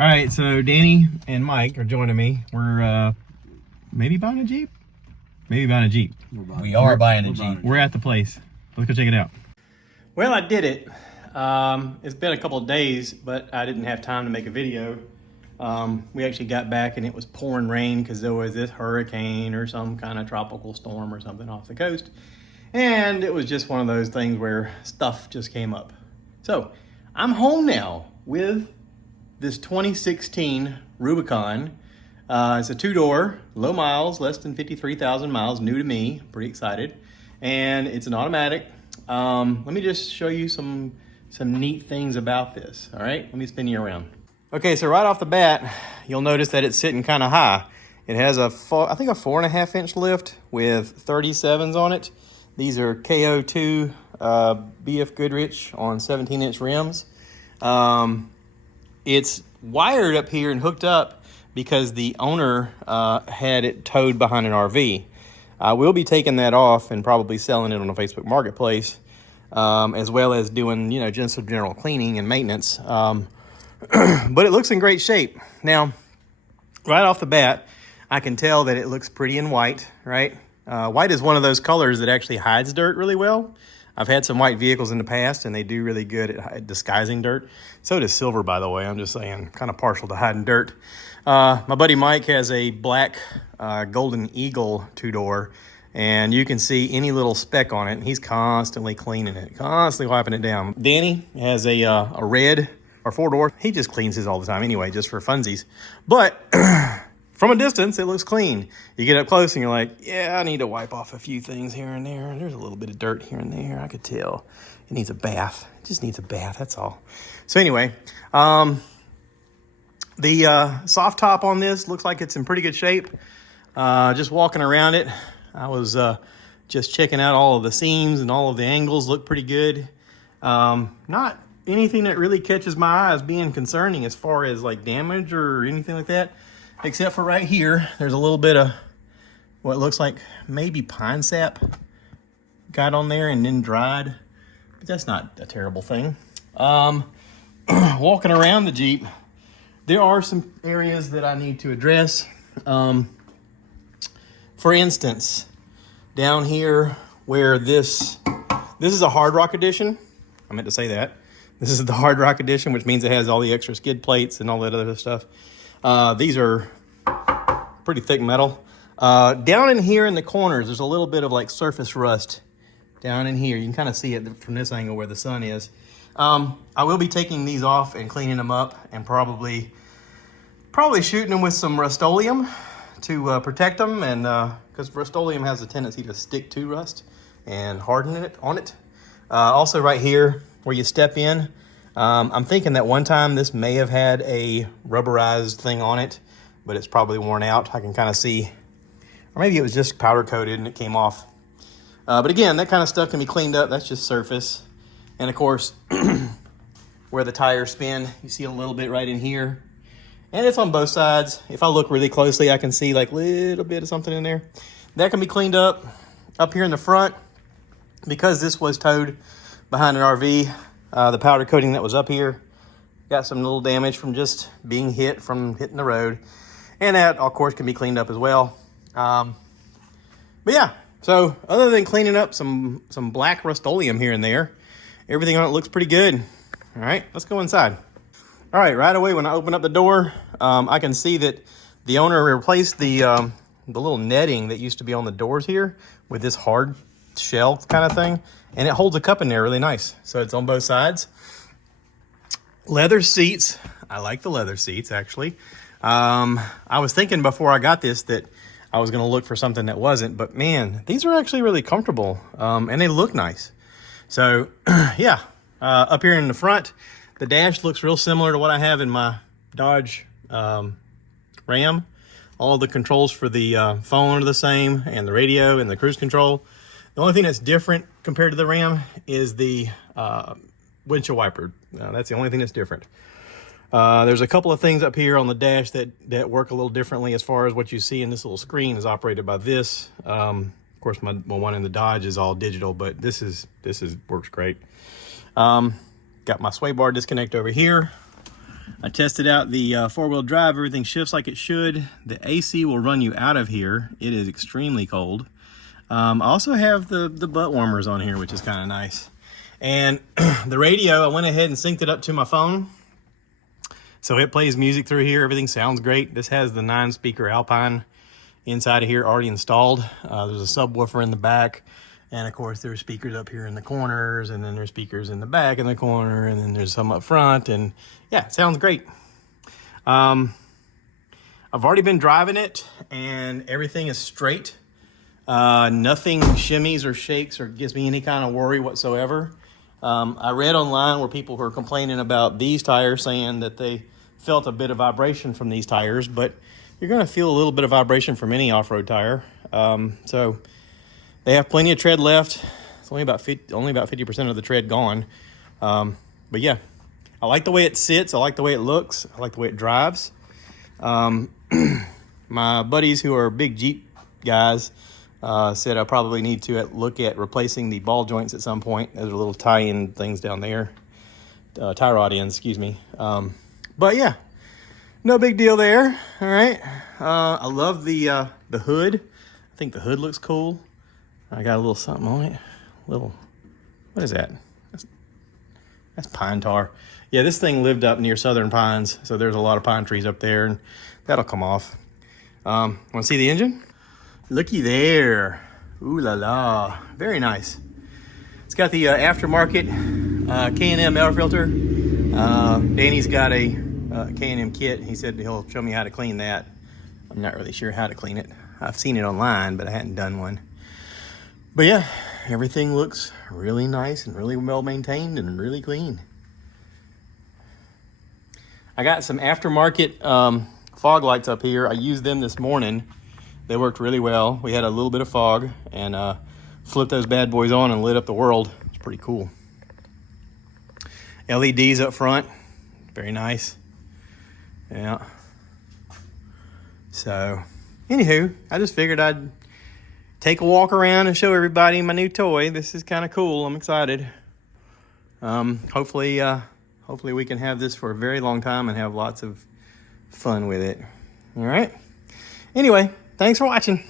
All right, so Danny and Mike are joining me. We're maybe buying a Jeep? Maybe buying a Jeep. We are buying a Jeep. We're at the place. Let's go check it out. Well, I did it. It's been a couple of days, but I didn't have time to make a video. We actually got back and it was pouring rain because there was this hurricane or some kind of tropical storm or something off the coast. And it was just one of those things where stuff just came up. So I'm home now with this 2016 Rubicon. It's a two-door, low miles, less than 53,000 miles, new to me, pretty excited. And it's an automatic. Let me just show you some neat things about this, all right? Let me spin you around. Okay, so right off the bat, you'll notice that it's sitting kind of high. It has I think a 4.5 inch lift with 37s on it. These are KO2 BF Goodrich on 17-inch rims. It's wired up here and hooked up because the owner had it towed behind an RV. I will be taking that off and probably selling it on a Facebook Marketplace, as well as doing, just some general cleaning and maintenance. But it looks in great shape. Now, right off the bat, I can tell that it looks pretty in white, right? White is one of those colors that actually hides dirt really well. I've had some white vehicles in the past, and they do really good at disguising dirt. So does silver, by the way. I'm just saying, kind of partial to hiding dirt. My buddy Mike has a black Golden Eagle two-door, and you can see any little speck on it, and he's constantly cleaning it, constantly wiping it down. Danny has a red or four-door. He just cleans his all the time anyway, just for funsies. But from a distance, it looks clean. You get up close and you're like, yeah, I need to wipe off a few things here and there. There's a little bit of dirt here and there. I could tell. It needs a bath. It just needs a bath, that's all. So anyway, the soft top on this looks like it's in pretty good shape. Just walking around it, I was just checking out all of the seams and all of the angles look pretty good. Not anything that really catches my eye as being concerning as far as like damage or anything like that. Except for right here, there's a little bit of what looks like maybe pine sap got on there and then dried. But that's not a terrible thing. Walking around the Jeep, there are some areas that I need to address. For instance, down here where this is a Hard Rock edition. I meant to say that. This is the Hard Rock edition, which means it has all the extra skid plates and all that other stuff. These are pretty thick metal. Down in here in the corners, there's a little bit of like surface rust down in here. You can kind of see it from this angle where the sun is. I will be taking these off and cleaning them up and probably shooting them with some Rust-Oleum to protect them, and because Rust-Oleum has a tendency to stick to rust and harden it on it. Also right here where you step in, I'm thinking that one time this may have had a rubberized thing on it, but it's probably worn out. I can kind of see, or maybe it was just powder coated and it came off. But again, that kind of stuff can be cleaned up. That's just surface. And of course, where the tires spin, you see a little bit right in here. And it's on both sides. If I look really closely, I can see like a little bit of something in there. That can be cleaned up. Up here in the front, because this was towed behind an RV, the powder coating that was up here got some little damage from just being hit from hitting the road. And that, of course, can be cleaned up as well. But yeah, so other than cleaning up some black Rust-Oleum here and there, everything on it looks pretty good. All right, let's go inside. All right, right away when I open up the door, I can see that the owner replaced the little netting that used to be on the doors here with this hard shell kind of thing. And it holds a cup in there really nice. So it's on both sides. Leather seats. I like the leather seats, actually. I was thinking before I got this that I was going to look for something that wasn't. But man, these are actually really comfortable. And they look nice. So yeah, up here in the front, the dash looks real similar to what I have in my Dodge Ram. All the controls for the phone are the same, and the radio and the cruise control. The only thing that's different compared to the Ram is the windshield wiper. That's the only thing that's different. There's a couple of things up here on the dash that work a little differently as far as what you see in this little screen is operated by this. Of course, my one in the Dodge is all digital, but this works great. Got my sway bar disconnect over here. I tested out the four-wheel drive. Everything shifts like it should. The AC will run you out of here. It is extremely cold. I also have the butt warmers on here, which is kind of nice. And the radio, I went ahead and synced it up to my phone. So it plays music through here. Everything sounds great. This has the 9-speaker Alpine inside of here already installed. There's a subwoofer in the back. And of course, there's speakers up here in the corners, and then there's speakers in the back in the corner, and then there's some up front. And yeah, it sounds great. I've already been driving it, and everything is straight. Nothing shimmies or shakes or gives me any kind of worry whatsoever. I read online where people were complaining about these tires, saying that they felt a bit of vibration from these tires, but you're going to feel a little bit of vibration from any off-road tire. So they have plenty of tread left. It's only about 50% of the tread gone. But yeah, I like the way it sits. I like the way it looks. I like the way it drives. My buddies who are big Jeep guys said I probably need to look at replacing the ball joints at some point. There's little tie-in things down there. Tie rod ends, excuse me. But yeah, no big deal there. All right. I love the hood. I think the hood looks cool. I got a little something on it. What is that? That's pine tar. Yeah, this thing lived up near Southern Pines, so there's a lot of pine trees up there, and that'll come off. Want to see the engine? Looky there. Ooh la la. Very nice. It's got the aftermarket K&M air filter. Danny's got a K&M kit. He said he'll show me how to clean that. I'm not really sure how to clean it. I've seen it online, but I hadn't done one. But yeah, everything looks really nice and really well maintained and really clean. I got some aftermarket fog lights up here. I used them this morning. They worked really well. We had a little bit of fog and flipped those bad boys on and lit up the world. It's pretty cool. LEDs up front, very nice. Yeah. So, anywho, I just figured I'd take a walk around and show everybody my new toy. This is kind of cool. I'm excited. Hopefully we can have this for a very long time and have lots of fun with it. All right. Anyway, thanks for watching.